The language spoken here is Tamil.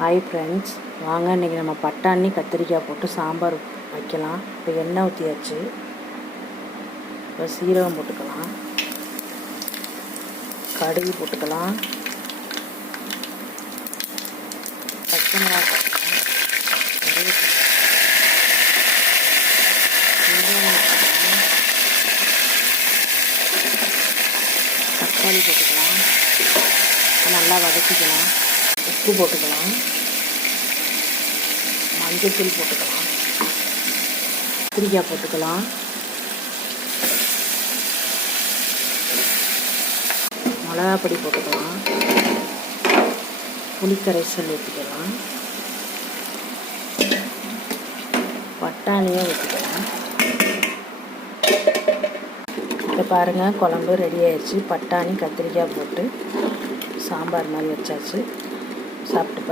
ஹாய் ஃப்ரெண்ட்ஸ், வாங்க இன்றைக்கி நம்ம பட்டாணி கத்திரிக்காய் போட்டு சாம்பார் வைக்கலாம். இப்போ எண்ணெய் ஊற்றியாச்சு. இப்போ சீரகம் போட்டுக்கலாம், கடுகு போட்டுக்கலாம், பச்சை மிளகாய் போட்டுக்கலாம், தக்காளி போட்டுக்கலாம், நல்லா வதக்கிக்கலாம், உப்பு போட்டுக்கலாம், மஞ்சள் போட்டுக்கலாம், கத்திரிக்காய் போட்டுக்கலாம், மிளகாப்பொடி போட்டுக்கலாம், புளிக்கரைசல் ஊற்றிக்கலாம், பட்டாணியை ஊற்றிக்கலாம். இப்போ பாருங்கள், குழம்பு ரெடி ஆயிடுச்சு. பட்டாணி கத்திரிக்காய் போட்டு சாம்பார் மாதிரி வச்சாச்சு. சாப்பிட்டு